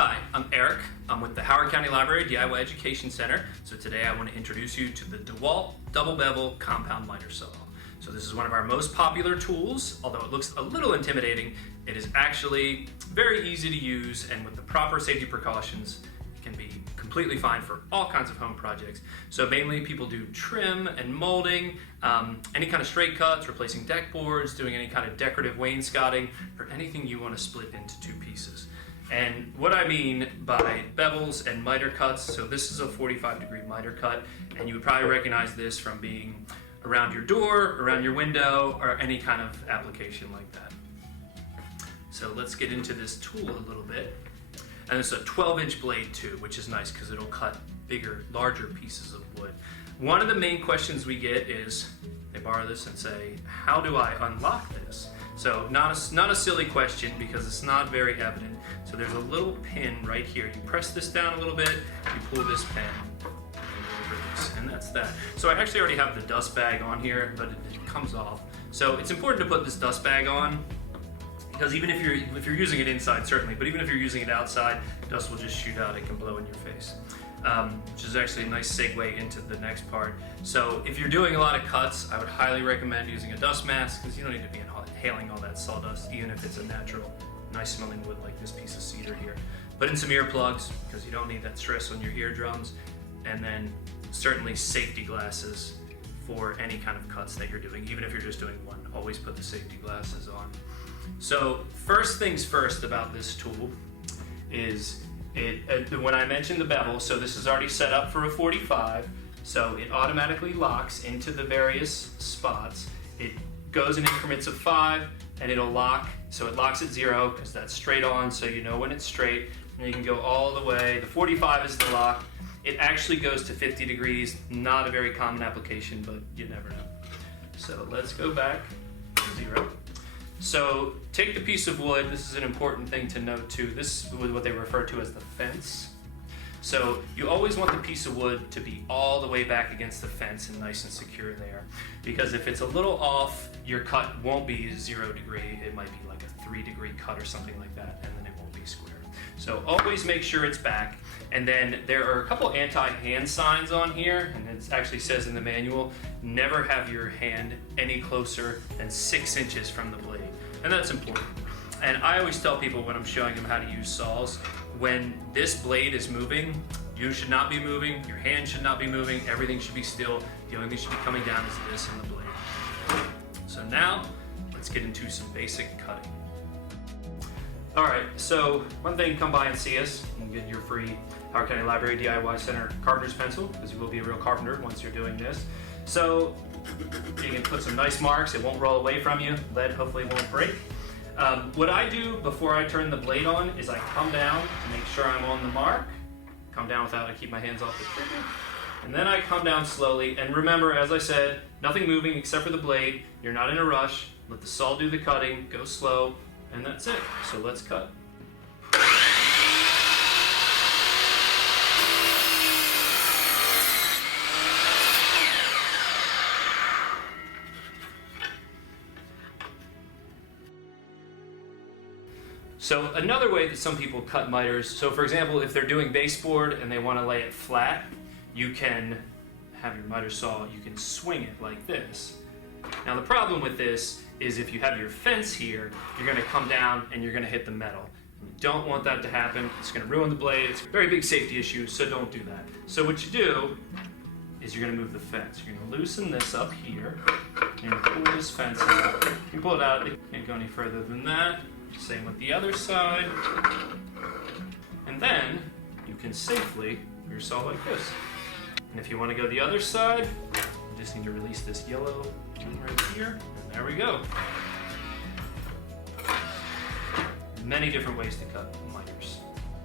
Hi, I'm Eric. I'm with the Howard County Library DIY Education Center. So today I want to introduce you to the DeWalt Double Bevel Compound Miter Saw. So this is one of our most popular tools. Although it looks a little intimidating, it is actually very easy to use, and with the proper safety precautions, it can be completely fine for all kinds of home projects. So mainly people do trim and molding, any kind of straight cuts, replacing deck boards, doing any kind of decorative wainscoting, or anything you want to split into two pieces. And what I mean by bevels and miter cuts, so this is a 45-degree miter cut, and you would probably recognize this from being around your door, around your window, or any kind of application like that. So let's get into this tool a little bit. And it's a 12-inch blade too, which is nice because it'll cut bigger, larger pieces of wood. One of the main questions we get is, they borrow this and say, how do I unlock this? So not a silly question because it's not very evident. So there's a little pin right here. You press this down a little bit, you pull this pin, and that's that. So I actually already have the dust bag on here, but it comes off. So it's important to put this dust bag on, because even if you're using it inside, certainly, but even if you're using it outside, dust will just shoot out. It can blow in your face, which is actually a nice segue into the next part. So if you're doing a lot of cuts, I would highly recommend using a dust mask, because you don't need to be inhaling all that sawdust, even if it's a natural, nice smelling wood like this piece of cedar here. Put in some earplugs, because you don't need that stress on your eardrums, and then certainly safety glasses for any kind of cuts that you're doing. Even if you're just doing one, always put the safety glasses on. So first things first about this tool is when I mentioned the bevel, so this is already set up for a 45, so it automatically locks into the various spots. It goes in increments of 5 and it'll lock, so it locks at 0 because that's straight on, so you know when it's straight, and you can go all the way. The 45 is the lock. It actually goes to 50 degrees, not a very common application, but you never know. So let's go back to 0. So take the piece of wood. This is an important thing to note too. This is what they refer to as the fence. So you always want the piece of wood to be all the way back against the fence and nice and secure there. Because if it's a little off, your cut won't be 0 degree. It might be like a 3-degree cut or something like that, and then it won't be square. So always make sure it's back. And then there are a couple anti-hand signs on here, and it actually says in the manual, never have your hand any closer than 6 inches from the blade. And that's important. And I always tell people when I'm showing them how to use saws, when this blade is moving, you should not be moving, your hand should not be moving, everything should be still. The only thing should be coming down is this and the blade. So now, let's get into some basic cutting. Alright, so one thing, come by and see us and get your free Howard County Library DIY Center carpenter's pencil, because you will be a real carpenter once you're doing this. So you can put some nice marks, it won't roll away from you, lead hopefully won't break. What I do before I turn the blade on is I come down to make sure I'm on the mark. Come down without, I keep my hands off the trigger. And then I come down slowly, and remember, as I said, nothing moving except for the blade. You're not in a rush. Let the saw do the cutting, go slow, and that's it. So let's cut. So another way that some people cut miters, so for example, if they're doing baseboard and they want to lay it flat, you can have your miter saw, you can swing it like this. Now the problem with this is if you have your fence here, you're going to come down and you're going to hit the metal. You don't want that to happen. It's going to ruin the blade. It's a very big safety issue, so don't do that. So what you do is you're going to move the fence. You're going to loosen this up here. You're going to pull this fence out. You can pull it out. You can't go any further than that. Same with the other side. And then you can safely move your saw like this. And if you want to go the other side, you just need to release this yellow thing right here, and there we go. Many different ways to cut miters.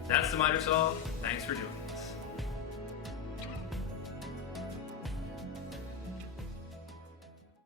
That's the miter saw. Thanks for doing it.